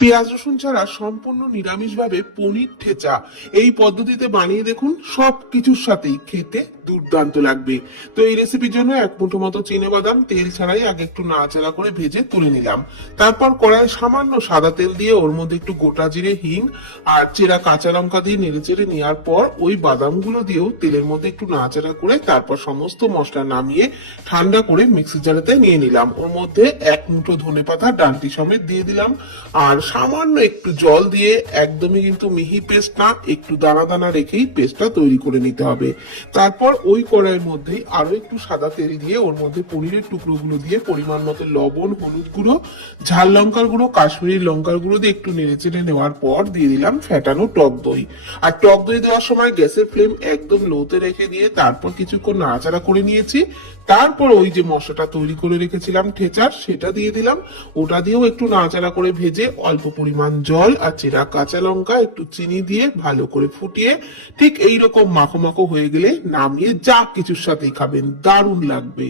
পেঁয়াজ রসুন ছাড়া সম্পূর্ণ নিরামিষভাবে পনির ঠেচা এই পদ্ধতিতে বানিয়ে দেখুন, সব কিছুর সাথেই খেতে দুর্দান্ত লাগবে। তো এই রেসিপির জন্য এক মুঠো মতো চিনেবাদাম তেল ছাড়াই আগে একটু নাড়াচাড়া করে ভেজে তুলে নিলাম। তারপর কড়াইয়ে সামান্য সাদা তেল দিয়ে ওর মধ্যে একটু গোটা জিরে, হিং আর চেরা কাঁচা লঙ্কা দিয়ে নেড়েচেড়ে নেওয়ার পর ওই বাদামগুলো দিয়েও তেলের মধ্যে একটু নাড়াচাড়া করে তারপর সমস্ত মশলা নামিয়ে ঠান্ডা করে মিক্সি জারেতে নিয়ে নিলাম। ওর মধ্যে এক মুঠো ধনেপাতা ডান্টি সমেত দিয়ে দিলাম আর সামান্য একটু জল দিয়ে, একদমই কিন্তু মিহি পেস্ট না, একটু দানা দানা রেখেই পেস্টটা তৈরি করে নিতে হবে। তারপর ওই কড়াইয়ের মধ্যেই আরো একটু সাদা তেল দিয়ে ওর মধ্যে পনিরের টুকরোগুলো দিয়ে পরিমাণ মতো লবণ, হলুদ গুঁড়ো, ঝাল লঙ্কার গুঁড়ো, কাশ্মীরি লঙ্কার গুঁড়ো দিয়ে একটু নেড়েচেড়ে নেওয়ার পর দিয়ে দিলাম ফ্যাটানো টক দই। আর টক দই দেওয়ার সময় গ্যাসের ফ্লেম একদম লোতে রেখে দিয়ে তারপর কিছুক্ষণ নাড়াচাড়া করে নিয়েছি। তারপর ওই যে মশলাটা তৈরি করে রেখেছিলাম ঠেচার, সেটা দিয়ে দিলাম। ওটা দিয়েও একটু নাড়াচাড়া করে ভেজে অল্প পরিমাণ জল আর চেরা কাঁচা লঙ্কা, একটু চিনি দিয়ে ভালো করে ফুটিয়ে ঠিক এইরকম মাখো মাখো হয়ে গেলে নামিয়ে যা কিছুর সাথেই খাবেন, দারুণ লাগবে।